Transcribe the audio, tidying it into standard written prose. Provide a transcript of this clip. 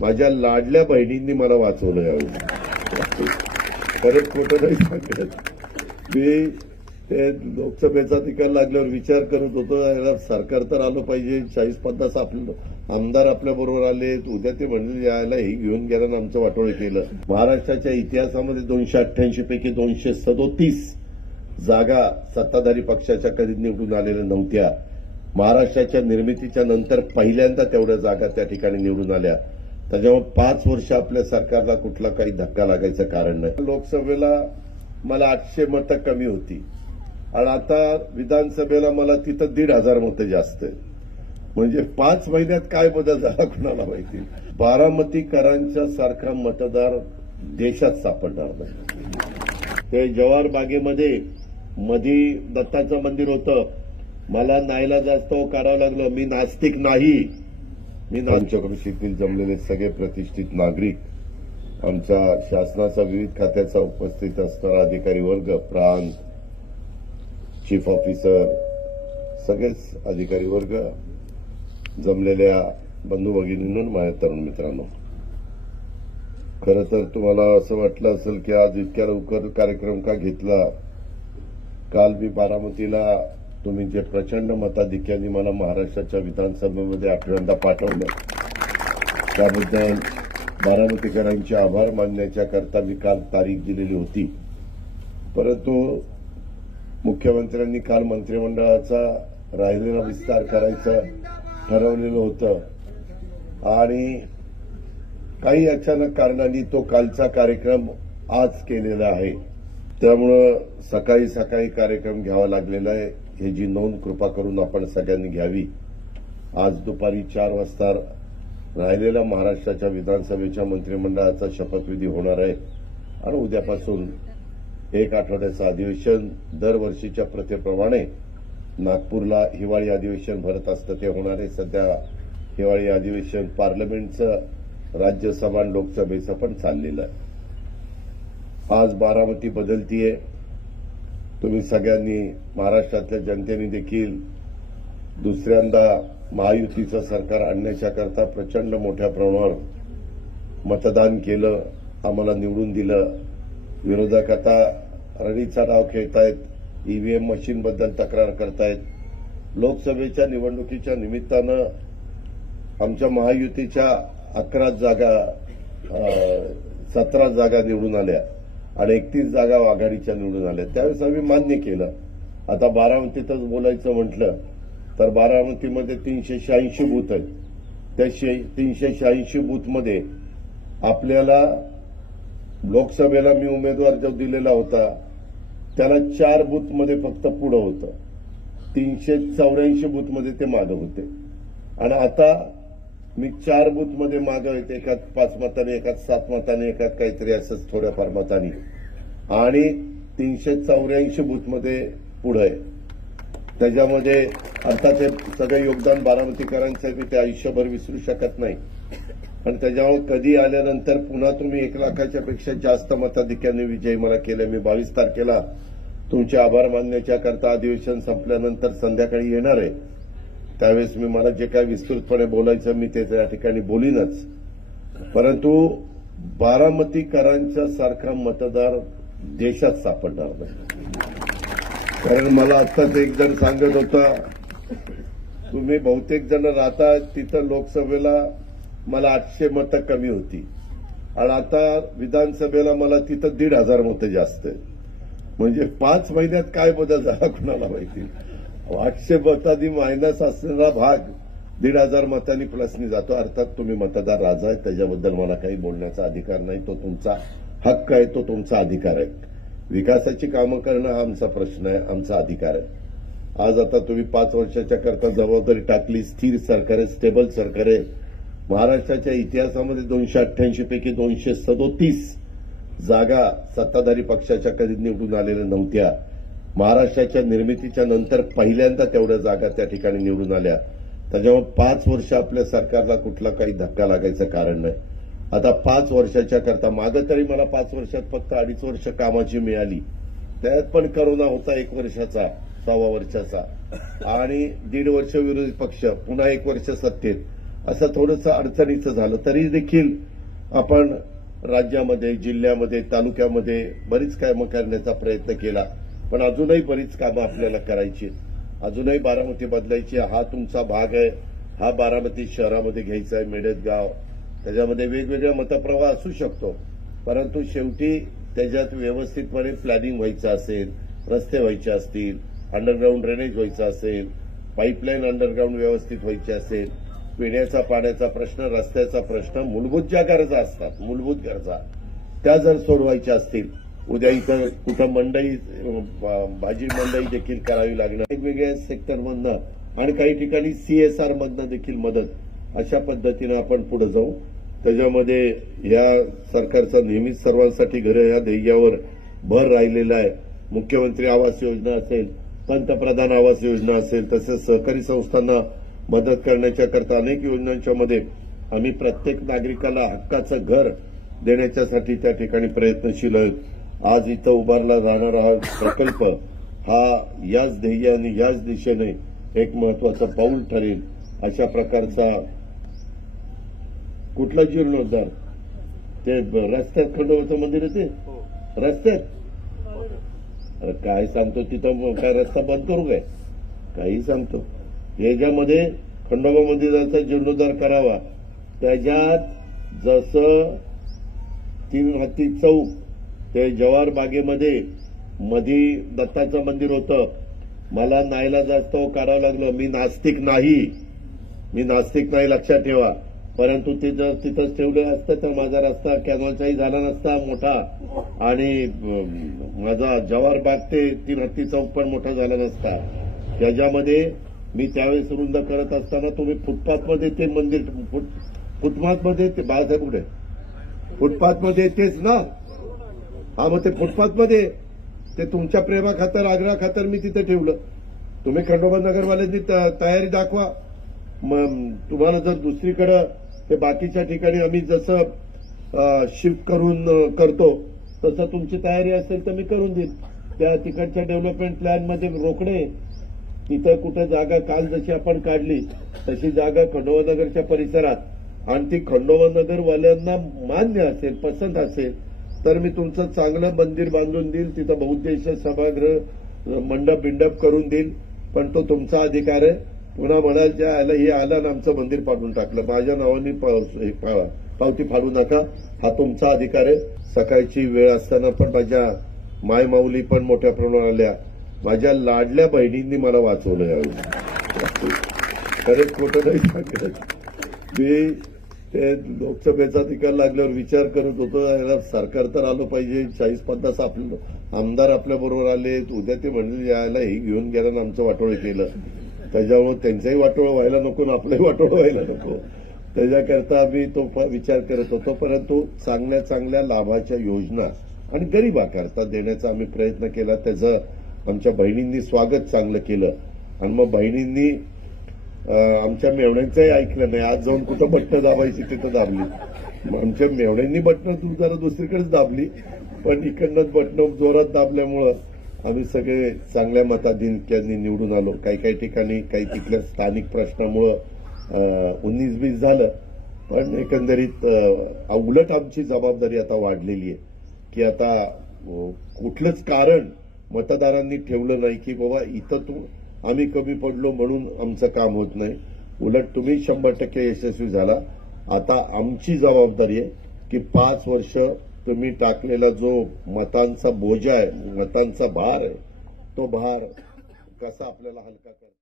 माझ्या लाडल्या बहिणींनी मला वाचवलं यावेळी. खरंच खोटं नाही सांगत. मी ते लोकसभेचा निकाल लागल्यावर विचार करत होतो, याला सरकार तर आलं पाहिजे, 40-50 आपलं आमदार आपल्या बरोबर आले. उद्या ते म्हणले यायला हे घेऊन गेल्यानं आमचं वाटोळं केलं. महाराष्ट्राच्या इतिहासामध्ये 288 पैकी 237 जागा सत्ताधारी पक्षाच्या कधी निवडून आलेल्या नव्हत्या. महाराष्ट्राच्या निर्मितीच्या नंतर पहिल्यांदा तेवढ्या जागा त्या ठिकाणी निवडून आल्या. त्याच्यामुळे 5 वर्ष आपल्या सरकारला कुठला काही धक्का लागायचं कारण नाही. लोकसभेला मला 800 मतं कमी होती आणि आता विधानसभेला मला तिथं 1,500 मतं जास्त आहेत. म्हणजे 5 महिन्यात काय बदल झाला कुणाला माहिती. बारामतीकरांच्या सारखा मतदार देशात सापडणार नाही. ते जवाहर बागेमध्ये मधी दत्ताचं मंदिर होतं. मला नाईलाजास्तव करावं लागलं. मी नास्तिक नाही. मी पंचक्रोशीतील जमलेले सगळे प्रतिष्ठित नागरिक, आमच्या शासनाचा विविध खात्याचा उपस्थित असणारा अधिकारी वर्ग, प्रांत, चीफ ऑफिसर, सगळेच अधिकारी वर्ग, जमलेल्या बंधू भगिनींनो, माझ्या तरुण मित्रांनो, खरं तर तुम्हाला असं वाटलं असेल की आज इतक्या लवकर कार्यक्रम का घेतला. काल मी बारामतीला तुम्ही जे प्रचंड मताधिक्याने मला महाराष्ट्राच्या विधानसभेमध्ये 8व्यांदा पाठवलं, त्याबद्दल बारामतीकरांचे आभार मानण्याच्या करता मी काल तारीख दिलेली होती. परंतु मुख्यमंत्र्यांनी काल मंत्रिमंडळाचा राहिलेला विस्तार करायचं ठरवलेलं होतं आणि काही अचानक कारणांनी तो कालचा कार्यक्रम आज केलेला आहे. त्यामुळं सकाळी सकाळी कार्यक्रम घ्यावा लागलेला आहे. हे जी नोंद कृपा करून आपण सगळ्यांनी घ्यावी. आज दुपारी 4 वाजता राहिलेल्या महाराष्ट्राच्या विधानसभेच्या मंत्रिमंडळाचा शपथविधी होणार आहे आणि उद्यापासून 1 आठवड्याचं अधिवेशन दरवर्षीच्या प्रथेप्रमाणे नागपूरला हिवाळी अधिवेशन भरत असतं ते होणार आहे. सध्या हिवाळी अधिवेशन पार्लमेंटचं, राज्यसभा आणि लोकसभेचं पण चाललेलं आहे. आज बारामती बदलतीये. तुम्ही सगळ्यांनी, महाराष्ट्रातल्या जनतेने देखील दुसऱ्यांदा महायुतीचं सरकार आणण्याच्या करता प्रचंड मोठ्या प्रमाणावर मतदान केलं, आम्हाला निवडून दिलं. विरोधक आता रणीचा डाव खेळतायत, ईव्हीएम मशीनबद्दल तक्रार करतायत. लोकसभेच्या निवडणुकीच्या निमित्तानं आमच्या महायुतीच्या 11 जागा 17 जागा निवडून आल्या आणि 31 जागा आघाडीच्या निवडून आल्या. त्यावेळेस आम्ही मान्य केलं. आता बारामतीतच बोलायचं म्हटलं तर बारामतीमध्ये 386 बूथ आहेत. त्या 386 बूथमध्ये आपल्याला लोकसभेला मी उमेदवार जो दिलेला होता त्याला 4 बूथमध्ये फक्त पुढं होतं. 384 बूथमध्ये ते मागं होते आणि आता मी 4 बूथमध्ये मागं येते, एकात 5 मतांनी, एकात 7 मतांनी, एकात काहीतरी असंच थोड्याफार मतांनी, आणि 384 बूथमध्ये पुढं आहे. त्याच्यामध्ये अर्थात हे सगळं योगदान बारामतीकरांचं मी ते आयुष्यभर विसरू शकत नाही. पण त्याच्यामुळे कधी आल्यानंतर पुन्हा तुम्ही 1 लाखाच्या पेक्षा जास्त मताधिक्याने विजयी मला केले. मी 22 तारखेला तुमचे आभार मानण्याच्या करता अधिवेशन संपल्यानंतर संध्याकाळी येणार आहे. त्यावेळेस मी मला जे काय विस्तृतपणे बोलायचं मी ते त्या ठिकाणी बोलीनच. परंतु बारामतीकरांच्या सारखा मतदार देशात सापडणार नाही. कारण मला आत्ताच एक जण सांगत होता, तुम्ही बहुतेक जण राहता तिथं लोकसभेला मला 800 मतं कमी होती आणि आता विधानसभेला मला तिथं 1,500 मतं जास्त आहेत. म्हणजे 5 महिन्यात काय बदल झाला कुणाला माहिती. 800 मतांनी मायनस असलेला भाग 1,500 मतांनी प्लसनी जातो. अर्थात तुम्ही मतदार राजा आहे, त्याच्याबद्दल मला काही बोलण्याचा अधिकार नाही. तो तुमचा हक्क आहे, तो तुमचा अधिकार आहे. विकासाची कामं करणं हा आमचा प्रश्न आहे, आमचा अधिकार आहे. आज आता तुम्ही 5 वर्षाच्या करता जबाबदारी टाकली. स्थिर सरकार आहे, स्टेबल सरकार आहे. महाराष्ट्राच्या इतिहासामध्ये 288 पैकी 237 जागा सत्ताधारी पक्षाच्या कधी निवडून आलेल्या नव्हत्या. महाराष्ट्राच्या निर्मितीच्या नंतर पहिल्यांदा तेवढ्या जागा त्या ठिकाणी निवडून आल्या. त्याच्यामुळे 5 वर्ष आपल्या सरकारला कुठला काही धक्का लागायचं कारण नाही. आता 5 वर्षाच्या करता, मागं तरी मला 5 वर्षात फक्त 2.5 वर्ष कामाची मिळाली. त्यात पण करोना होता 1 वर्षाचा, 1.25 वर्षाचा, आणि 1.5 वर्ष विरोधी पक्ष, पुन्हा 1 वर्ष सत्तेत, असं थोडंसं अडचणीचं झालं तरी देखील आपण राज्यामध्ये, जिल्ह्यामध्ये, तालुक्यामध्ये बरीच कामं करण्याचा प्रयत्न केला. पण अजूनही बरीच कामं आपल्याला करायची, अजूनही बारामती बदलायची. हा तुमचा भाग आहे, हा बारामती शहरामध्ये घ्यायचा आहे, मेडत गाव. त्याच्यामध्ये वेगवेगळा मतप्रवाह असू शकतो, परंतु शेवटी त्याच्यात व्यवस्थितपणे प्लॅनिंग व्हायचं असेल, रस्ते व्हायचे असतील, अंडरग्राऊंड ड्रेनेज व्हायचं असेल, पाईपलाईन अंडरग्राऊंड व्यवस्थित व्हायची असेल, पिण्याचा पाण्याचा प्रश्न, रस्त्याचा प्रश्न, मूलभूत ज्या गरजा असतात, मूलभूत गरजा त्या जर सोडवायच्या असतील, उद्या इथं कुठं मंडई, भाजी मंडई देखील करावी लागणार, वेगवेगळ्या सेक्टरमधनं आणि काही ठिकाणी CSR मधनं देखील मदत, अशा पद्धतीनं आपण पुढे जाऊ. त्याच्यामध्ये या सरकारचा नेहमीच सर्वांसाठी घरं या ध्येयावर भर राहिलेला आहे. मुख्यमंत्री आवास योजना असेल, पंतप्रधान आवास योजना असेल, तसेच सहकारी संस्थांना मदत करण्याच्या करता अनेक योजनांच्या मध्ये आम्ही प्रत्येक नागरिकाला हक्काचं घर देण्याच्यासाठी त्या ठिकाणी प्रयत्नशील आहेत. आज इथं उभारला जाणारा हा प्रकल्प हा याच ध्येयाने, याच दिशेने एक महत्वाचं पाऊल ठरेल. अशा प्रकारचा कुठला जीर्णोद्धार, ते रस्त्यात खंडोबाचं मंदिर आहे, ते रस्त्यात काय सांगतो, तिथं काय रस्ता बंद करू काय, काही सांगतो. याच्यामध्ये खंडोबा मंदिराचा जीर्णोद्धार करावा. त्याच्यात जसं 3 हत्ती चौक ते जवाहर बागेमध्ये मधी दत्ताचं मंदिर होतं, मला नाईलाजास्तव जास्त करावं लागलं. मी नास्तिक नाही, लक्षात ठेवा. परंतु ते जर तिथंच ठेवलं असतं तर माझा रस्ता कॅनॉलचाही झाला नसता मोठा, आणि माझा जवाहर बाग ते 3 हत्ती चौक पण मोठा झाला नसता. त्याच्यामध्ये मी त्यावेळेस रुंद करत असताना तुम्ही फुटपाथमध्ये ते मंदिर, फुटपाथमध्ये ते बाळासाहेब कुठे, फुटपाथमध्ये तेच ना, हा मग ते फुटपाथमध्ये ते तुमच्या प्रेमाखातर, आग्रहाखातर मी तिथे ठेवलं. तुम्ही खंडोबा नगरवाल्यांनी तयारी दाखवा. मग तुम्हाला जर दुसरीकडे ते बाकीच्या ठिकाणी आम्ही जसं शिफ्ट करून करतो तसं तुमची तयारी असेल तर मी करून देईन. त्या तिकडच्या डेव्हलपमेंट प्लॅनमध्ये रोकडे तिथं कुठं जागा काल जशी आपण काढली तशी जागा खंडोबा नगरच्या परिसरात, आणि ती खंडोबा नगरवाल्यांना मान्य असेल, पसंत असेल तर मी तुमचं चांगलं मंदिर बांधून देईल. तिथं बहुउद्देशीय सभागृह, मंडप बिंडप करून देईल. पण तो तुमचा अधिकार आहे. पुन्हा म्हणाल त्या आला हे आलं ना आमचं मंदिर पाडून टाकलं, माझ्या नावाने पावती फाडू नका, हा तुमचा अधिकार आहे. सकाळची वेळ असताना पण माझ्या मायमाऊली पण मोठ्या प्रमाणात आल्या. माझ्या लाडल्या बहिणींनी मला वाचवलं यावेळी, खरंच खोटं नाही सांगत. मी ते लोकसभेचा निकाल लागल्यावर विचार करत होतो, याला सरकार तर आलं पाहिजे, 40-50 आपले आमदार आपल्याबरोबर आले, उद्या ते म्हणजे यायला हे घेऊन गेल्यानं आमचं वाटोळं केलं. त्याच्यामुळे त्यांचंही वाटोळं व्हायला नको आणि आपलंही वाटोळं व्हायला नको, त्याच्याकरता आम्ही तो विचार करत होतो. परंतु चांगल्या चांगल्या लाभाच्या योजना आणि गरिबाकरता देण्याचा आम्ही प्रयत्न केला. त्याचं आमच्या बहिणींनी स्वागत चांगलं केलं. आणि मग बहिणींनी आमच्या मेवण्यांचंही ऐकलं नाही. आज जाऊन कुठं बटणं दाबायची तिथं दाबली. आमच्या मेवण्यांनी बटणं जरा दुसरीकडेच दाबली, पण इकडनंच बटणं जोरात दाबल्यामुळं आम्ही सगळे चांगल्या मताधिक्याने निवडून आलो. काही ठिकाणी काही तिथल्या स्थानिक प्रश्नामुळं 19-20 झालं, पण एकंदरीत उलट आमची जबाबदारी आता वाढलेली आहे की आता कुठलंच कारण मतदारांनी ठेवलं नाही की बाबा इथं आम्ही कमी पडलो म्हणून आमचं काम होत नाही. उलट तुम्ही 100% यशस्वी झाला. आता आमची जबाबदारी आहे की 5 वर्ष तुम्ही टाकलेला जो मतांचा बोजा आहे, मतांचा भार आहे, तो भार कसा आपल्याला हलका करता